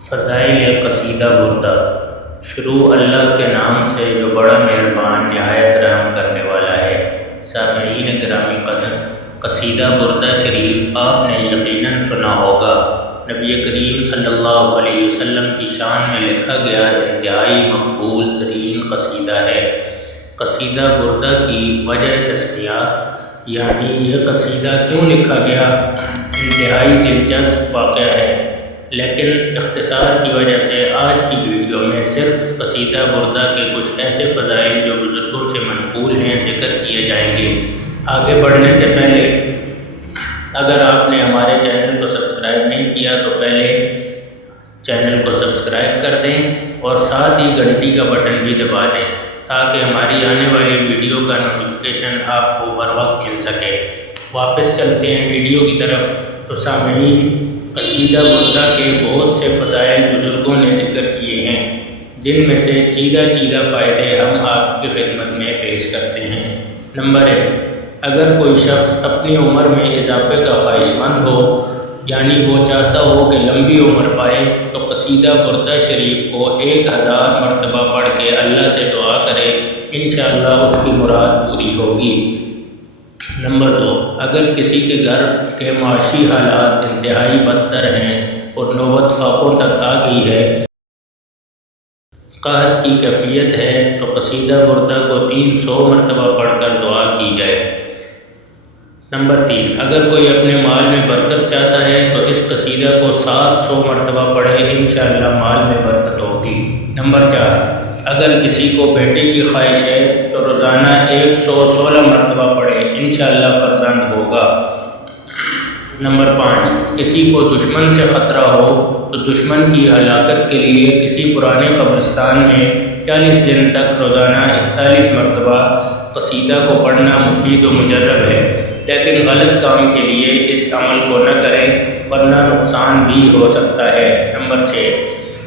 فضائل قصیدہ بردہ۔ شروع اللہ کے نام سے جو بڑا مہربان نہایت رحم کرنے والا ہے۔ سامعین گرامی قدر، قصیدہ بردہ شریف آپ نے یقیناً سنا ہوگا۔ نبی کریم صلی اللہ علیہ وسلم کی شان میں لکھا گیا انتہائی مقبول ترین قصیدہ ہے۔ قصیدہ بردہ کی وجہ تسمیہ یعنی یہ قصیدہ کیوں لکھا گیا انتہائی دلچسپ واقعہ ہے، لیکن اختصار کی وجہ سے آج کی ویڈیو میں صرف قصیدہ بردہ کے کچھ ایسے فضائل جو بزرگوں سے منقول ہیں ذکر کیے جائیں گے۔ آگے بڑھنے سے پہلے اگر آپ نے ہمارے چینل کو سبسکرائب نہیں کیا تو پہلے چینل کو سبسکرائب کر دیں اور ساتھ ہی گھنٹی کا بٹن بھی دبا دیں تاکہ ہماری آنے والی ویڈیو کا نوٹیفیکیشن آپ کو بر وقت مل سکے۔ واپس چلتے ہیں ویڈیو کی طرف۔ تو سامعین، قصیدہ بردہ کے بہت سے فضائل بزرگوں نے ذکر کیے ہیں، جن میں سے چیدہ فائدے ہم آپ کی خدمت میں پیش کرتے ہیں۔ نمبر 1، اگر کوئی شخص اپنی عمر میں اضافے کا خواہش مند ہو، یعنی وہ چاہتا ہو کہ لمبی عمر پائے، تو قصیدہ بردہ شریف کو 1000 مرتبہ پڑھ کے اللہ سے دعا کرے، انشاءاللہ اس کی مراد پوری ہوگی۔ نمبر 2، اگر کسی کے گھر کے معاشی حالات انتہائی بدتر ہیں اور نوبت فاقوں تک آ گئی ہے، قحط کی کیفیت ہے، تو قصیدہ بردہ کو 300 مرتبہ پڑھ کر دعا کی جائے۔ نمبر 3، اگر کوئی اپنے مال میں برکت چاہتا ہے تو اس قصیدہ کو 700 مرتبہ پڑھے، انشاءاللہ مال میں برکت ہوگی۔ نمبر 4، اگر کسی کو بیٹے کی خواہش ہے تو روزانہ 116 مرتبہ پڑھے، انشاءاللہ فرزند ہوگا۔ نمبر 5، کسی کو دشمن سے خطرہ ہو تو دشمن کی ہلاکت کے لیے کسی پرانے قبرستان میں 40 دن تک روزانہ 41 مرتبہ قصیدہ کو پڑھنا مفید و مجرب ہے، لیکن غلط کام کے لیے اس عمل کو نہ کریں ورنہ نقصان بھی ہو سکتا ہے۔ نمبر 6،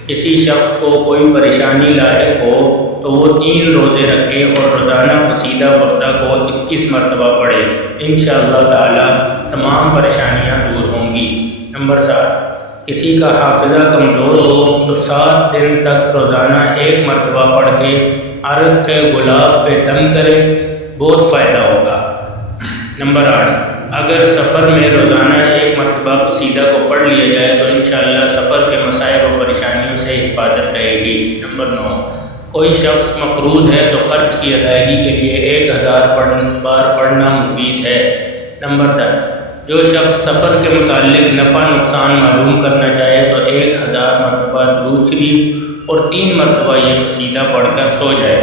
کسی شخص کو کوئی پریشانی لاحق ہو تو وہ 3 روزے رکھے اور روزانہ قصیدہ بردہ کو 21 مرتبہ پڑھے، انشاءاللہ تعالی تمام پریشانیاں دور ہوں گی۔ نمبر 7، کسی کا حافظہ کمزور ہو تو 7 دن تک روزانہ 1 مرتبہ پڑھ کے عرق کے گلاب پہ دم کرے، بہت فائدہ ہوگا۔ نمبر 8، اگر سفر میں روزانہ 1 مرتبہ قصیدہ کو پڑھ لیا جائے تو انشاءاللہ سفر کے مصائب و پریشانیوں سے حفاظت رہے گی۔ نمبر 9، کوئی شخص مقروض ہے تو قرض کی ادائیگی کے لیے 1000 بار پڑھنا مفید ہے۔ نمبر 10، جو شخص سفر کے متعلق نفع نقصان معلوم کرنا چاہے تو 1000 مرتبہ درود شریف اور 3 مرتبہ یہ قصیدہ پڑھ کر سو جائے،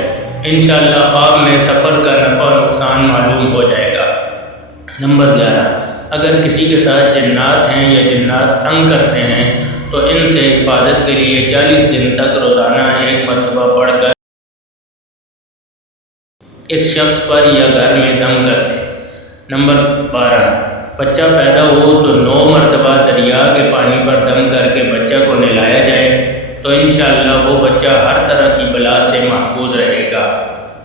انشاءاللہ خواب میں سفر کا نفع نقصان معلوم ہو جائے گا۔ نمبر 11، اگر کسی کے ساتھ جنات ہیں یا جنات تنگ کرتے ہیں تو ان سے حفاظت کے لیے 40 دن تک روزانہ 1 مرتبہ پڑھ کر اس شخص پر یا گھر میں دم کر دیں۔ نمبر 12، بچہ پیدا ہو تو 9 مرتبہ دریا کے پانی پر دم کر کے بچہ کو نہلایا جائے تو انشاءاللہ وہ بچہ ہر طرح کی بلا سے محفوظ رہے گا۔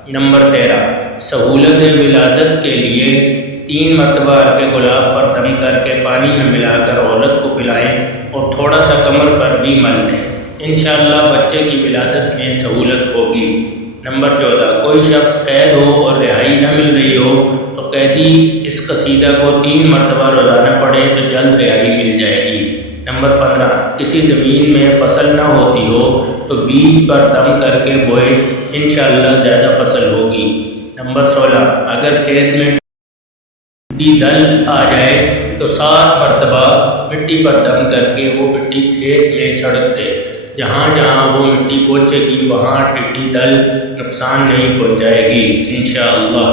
نمبر 13، سہولت ولادت کے لیے 3 مرتبہ عرق گلاب پر دم کر کے پانی میں ملا کر عورت کو پلائیں اور تھوڑا سا کمر پر بھی مل دیں، انشاءاللہ بچے کی ولادت میں سہولت ہوگی۔ نمبر 14، کوئی شخص قید ہو اور رہائی نہ مل رہی ہو تو قیدی اس قصیدہ کو 3 مرتبہ روزانہ پڑھے تو جلد رہائی مل جائے گی۔ نمبر 15، کسی زمین میں فصل نہ ہوتی ہو تو بیج پر دم کر کے بوئے، انشاءاللہ زیادہ فصل ہوگی۔ نمبر 16، اگر کھیت میں مٹی دل آ جائے تو 7 مرتبہ مٹی پر دم کر کے وہ مٹی کھیت میں چھڑک دے، جہاں جہاں وہ مٹی پہنچے گی وہاں ٹڈی دل نقصان نہیں پہنچائے گی، انشاءاللہ۔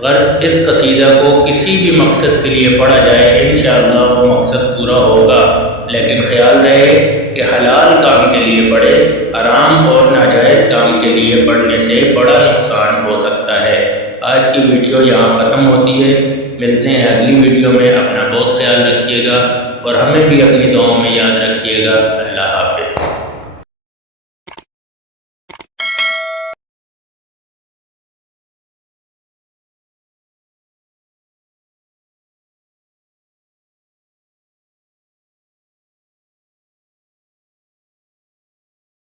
غرض اس قصیدہ کو کسی بھی مقصد کے لیے پڑھا جائے، انشاءاللہ وہ مقصد پورا ہوگا، لیکن خیال رہے کہ حلال کام کے لیے پڑھے، حرام اور ناجائز کام کے لیے پڑھنے سے بڑا نقصان ہو سکتا ہے۔ آج کی ویڈیو یہاں ختم ہوتی ہے، ملتے ہیں اگلی ویڈیو میں۔ اپنا بہت خیال رکھیے گا اور ہمیں بھی اپنی دعاؤں میں یاد رکھیے گا۔ اللہ حافظ۔